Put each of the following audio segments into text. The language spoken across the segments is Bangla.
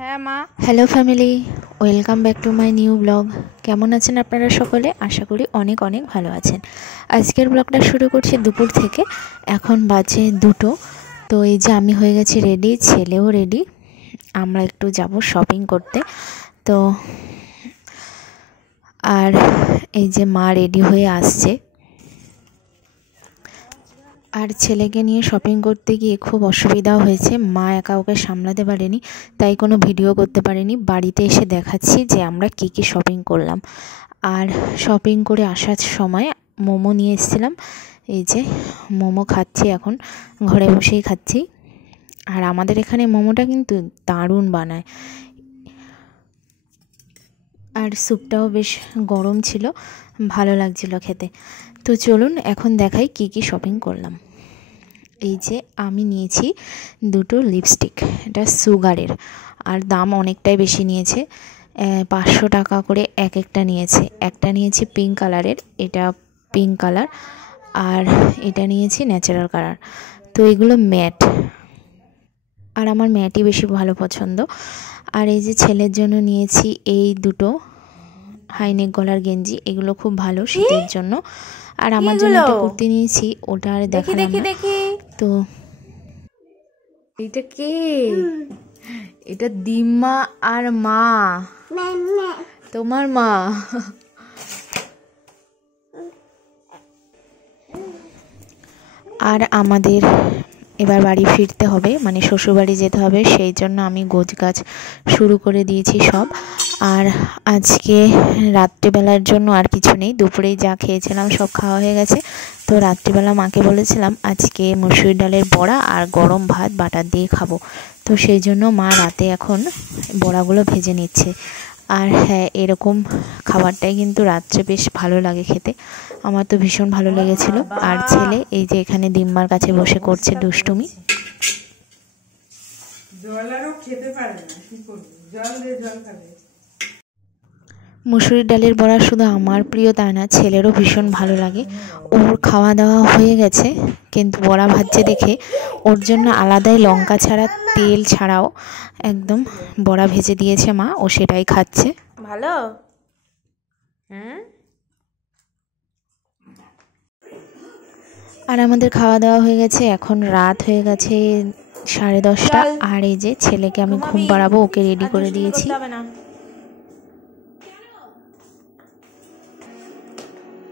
হ্যাঁ মা। Hello family, welcome back to my new blog. কেমন আছেন আপনারা সকলে? আশা করি অনেক অনেক ভালো আছেন। আজকের ব্লগটা শুরু করছি দুপুর থেকে। এখন বাজে 2টো। তো এই যে আমি হয়ে গেছি রেডি, ছেলেও রেডি। আমরা একটু যাব শপিং করতে। তো আর এই যে মা রেডি হয়ে আসছে। আর ছেলেকে নিয়ে শপিং করতে গিয়ে খুব অসুবিধাও হয়েছে। মা একা ওকে সামলাতে পারেনি, তাই কোনো ভিডিও করতে পারিনি। বাড়িতে এসে দেখাচ্ছি যে আমরা কী শপিং করলাম। আর শপিং করে আসার সময় মোমো নিয়ে এসেছিলাম। এই যে মোমো খাচ্ছি, এখন ঘরে বসেই খাচ্ছি। আর আমাদের এখানে মোমোটা কিন্তু দারুণ বানায়। আর স্যুপটাও বেশ গরম ছিল, ভালো লাগছিল খেতে। তো চলুন এখন দেখাই কী শপিং করলাম। এই যে আমি নিয়েছি 2টো লিপস্টিক, এটা সুগারের। আর দাম অনেকটাই বেশি নিয়েছে, 500 টাকা করে একটা নিয়েছে। একটা নিয়েছি পিঙ্ক কালারের, এটা পিঙ্ক কালার। আর এটা নিয়েছি ন্যাচারাল কালার। তো এগুলো ম্যাট, আর আমার ম্যাটই বেশি ভালো পছন্দ। আর এই যে ছেলের জন্য নিয়েছি এই 2টো হাইনেক গলার গেঞ্জি, এগুলো খুব ভালো শীতের জন্য। আর আমার জন্য একটা কুর্তি নিয়েছি, ওটা আর দেখালাম না। তো এটা কে? এটা দিম্মা আর মা, তোমার মা। আর আমাদের এবার বাড়ি ফিরতে হবে, মানে শ্বশুরবাড়ি যেতে হবে, সেই জন্য আমি গোছগাছ শুরু করে দিয়েছি সব। আর আজকে রাত্রিবেলার জন্য আর কিছু নেই, দুপুরেই যা খেয়েছিলাম সব খাওয়া হয়ে গেছে। তো রাত্রিবেলা মাকে বলেছিলাম আজকে মসুর ডালের বড়া আর গরম ভাত বাটার দিয়ে খাবো। তো সেই জন্য মা রাতে এখন বড়াগুলো ভেজে নিচ্ছে। আর হ্যাঁ, এরকম খাবারটাই কিন্তু রাত্রে বেশ ভালো লাগে খেতে। আমার তো ভীষণ ভালো লেগেছিল। আর ছেলে এই যে এখানে দিম্মার কাছে বসে করছে দুষ্টুমি। মুসুরির ডালের বড়া শুধু আমার প্রিয় তা না, ছেলেরও ভীষণ ভালো লাগে। ওর খাওয়া দাওয়া হয়ে গেছে, কিন্তু বড়া ভাজছে দেখে ওর জন্য আলাদাই লঙ্কা ছাড়া তেল ছাড়াও একদম বড়া ভেজে দিয়েছে মা, ও সেটাই খাচ্ছে। ভালো। আর আমাদের খাওয়া দাওয়া হয়ে গেছে, এখন রাত হয়ে গেছে 10:30। আর এই যে ছেলেকে আমি ঘুম পাড়াবো, ওকে রেডি করে দিয়েছি।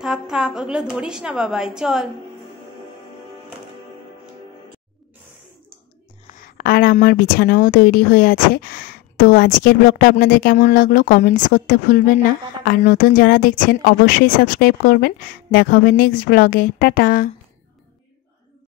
থাক থাক, ওগুলো ধরিস না বাবাই, চল। আর আমার বিছানাও তৈরি হয়ে আছে। তো আজকের ব্লগটা আপনাদের কেমন লাগলো কমেন্টস করতে ভুলবেন না। আর নতুন যারা দেখছেন অবশ্যই সাবস্ক্রাইব করবেন। দেখা হবে নেক্সট ব্লগে। টাটা।